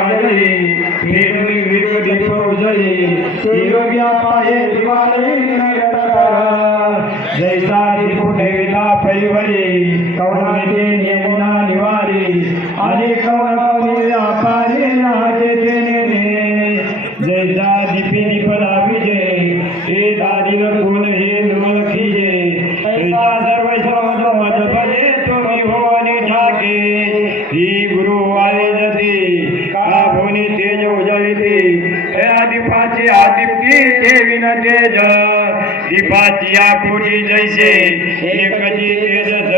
काजी काढले फेरवी विरोध दीपवजले योग्या पाये दिवाले जैसा निवारे। कवनाने મંદિર દેવી ન તેજ. પૂરી ફૂટી જશે એકજી તેજ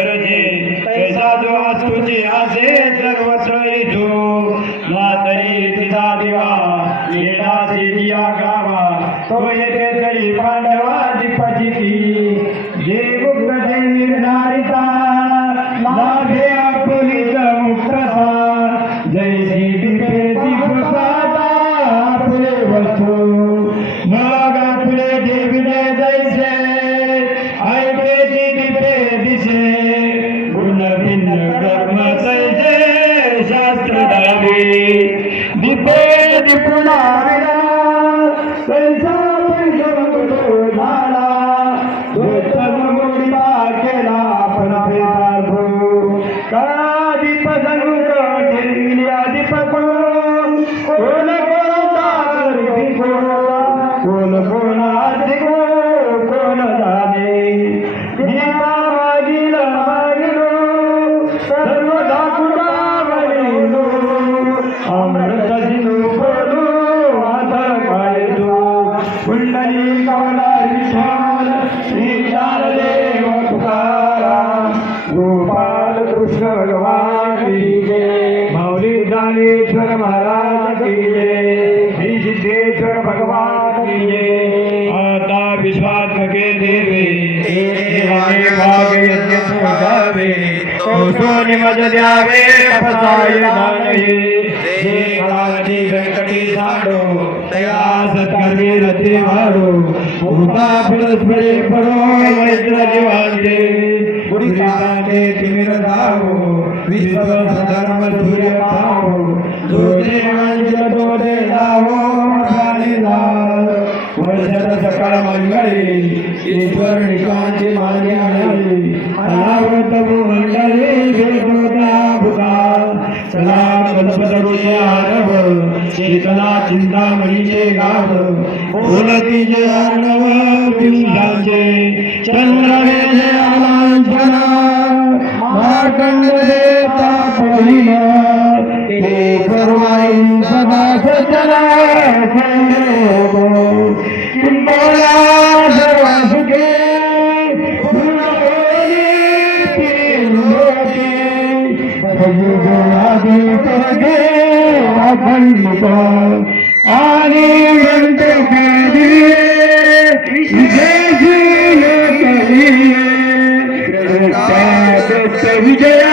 की जय श्री सिद्धेश्वर भगवान की जय आता विश्वास के देवे, देवाने भाग यज्ञ गावे सोनी मज द्यावे अपसाय दानये काळजी व्यंकटी साडो तया सत्कर्मी रते वाडो भूता पुरस्परे पडो मैत्र जीवांचे पुरिताने तिमिर धावो धर्म सूर्य पावो देवांचे डोळे लावो मठाने लाल वर्षात सकाळ मंगळे ईश्वर निकांचे मागे आले अनावृत मंडळे भेटोता भूता। चला कल्पतरुचे आरव चेतना चिंतामणीचे गाव बोलतीचे अर्णव आने मन तो करिए विजय विजय